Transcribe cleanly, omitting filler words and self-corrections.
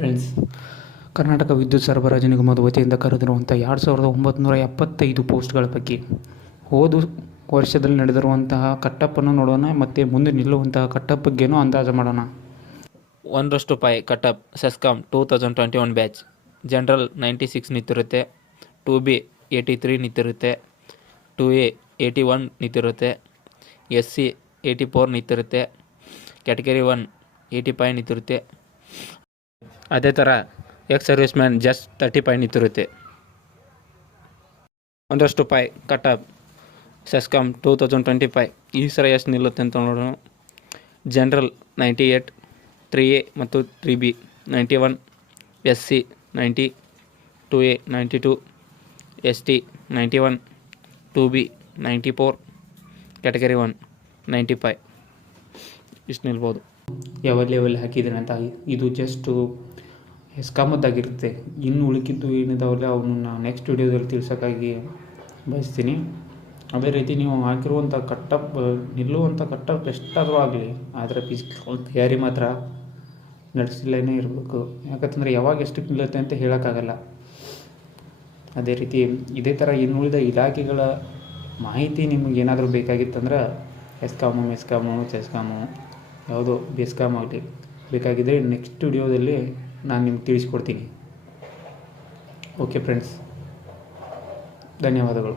Friends, Karnataka ವಿದ್ಯುತ್ ಸರಬರಾಜು ನಿಗಮದ ವತಿಯಿಂದ ಕರೆದಿರುವಂಥ 2975 ಪೋಸ್ಟ್ಗಳ ಬಗ್ಗೆ ಹೋದ ವರ್ಷದಲ್ಲಿ ನಡೆದಿರುವಂತಹ ಕಟ್ಟಪ್ಪನ್ನು ನೋಡೋಣ ಮತ್ತು ಮುಂದೆ ನಿಲ್ಲುವಂತಹ ಕಟ್ಟಪ್ ಬಗ್ಗೆನೂ ಅಂದಾಜು ಮಾಡೋಣ. 1:5 ಕಟಪ್ ಸೆಸ್ಕಾಂ 2021 ಬ್ಯಾಚ್. ಜನರಲ್ 96 ನಿಂತಿರುತ್ತೆ, 2B 83 ನಿಂತಿರುತ್ತೆ, 2A 81 ನಿಂತಿರುತ್ತೆ, SC 84 ನಿಂತಿರುತ್ತೆ, ಕ್ಯಾಟಗರಿ 1 85 ನಿಂತಿರುತ್ತೆ. ಅದೇ ಥರ ಎಕ್ಸ್ ಸರ್ವಿಸ್ ಮ್ಯಾನ್ ಜಸ್ಟ್ 35 ನಿಂತಿರುತ್ತೆ. 1:5 ಕಟಪ್ ಸೆಸ್ಕಾಂ 2025 ಈ ಸಲ ಎಷ್ಟು ನಿಲ್ಲುತ್ತೆ ಅಂತ ನೋಡೋಣ. ಜನರಲ್ 98, 3A ಮತ್ತು 3B 91, SC 90, 2A 92, ST 91, 2B 94, category 1 95 ಇಷ್ಟು ನಿಲ್ಬೋದು. ಯಾವ ಲೆವೆಲ್ ಹಾಕಿದ್ದೀನಿ ಅಂತ ಇದು ಜಸ್ಟು ಎಸ್ಕಾಮದ್ದಾಗಿರುತ್ತೆ. ಇನ್ನು ಉಳಿಕಿದ್ದು ಏನಿದಾವಲ್ಲ ಅವನ್ನ ನೆಕ್ಸ್ಟ್ ವಿಡಿಯೋದಲ್ಲಿ ತಿಳಿಸೋಕ್ಕಾಗಿ ಬಯಸ್ತೀನಿ. ಅದೇ ರೀತಿ ನೀವು ಹಾಕಿರುವಂಥ ಕಟ್ಟಪ್ ನಿಲ್ಲುವಂಥ ಕಟ್ಟಪ್ ಎಷ್ಟಾದರೂ ಆಗಲಿ, ಆದರೆ ಫಿಸಿಕಲ್ ತಯಾರಿ ಮಾತ್ರ ನಡೆಸಲೇ ಇರಬೇಕು. ಯಾಕಂತಂದರೆ ಯಾವಾಗ ಎಷ್ಟಕ್ಕೆ ನಿಲ್ಲುತ್ತೆ ಅಂತ ಹೇಳೋಕ್ಕಾಗಲ್ಲ. ಅದೇ ರೀತಿ ಇದೇ ಥರ ಇನ್ನುಳಿದ ಇಲಾಖೆಗಳ ಮಾಹಿತಿ ನಿಮಗೇನಾದರೂ ಬೇಕಾಗಿತ್ತಂದ್ರೆ ಎಸ್ಕಾಮು, ಮೆಸ್ಕಾಮು, ಚೆಸ್ಕಾಮು ಯಾವುದೋ ಬೆಸ್ಕಾಮ್ ಆಗಲಿ ಬೇಕಾಗಿದ್ದರೆ ನೆಕ್ಸ್ಟ್ ವಿಡಿಯೋದಲ್ಲಿ ನಾನು ನಿಮ್ಗೆ ತಿಳಿಸ್ಕೊಡ್ತೀನಿ. ಓಕೆ ಫ್ರೆಂಡ್ಸ್, ಧನ್ಯವಾದಗಳು.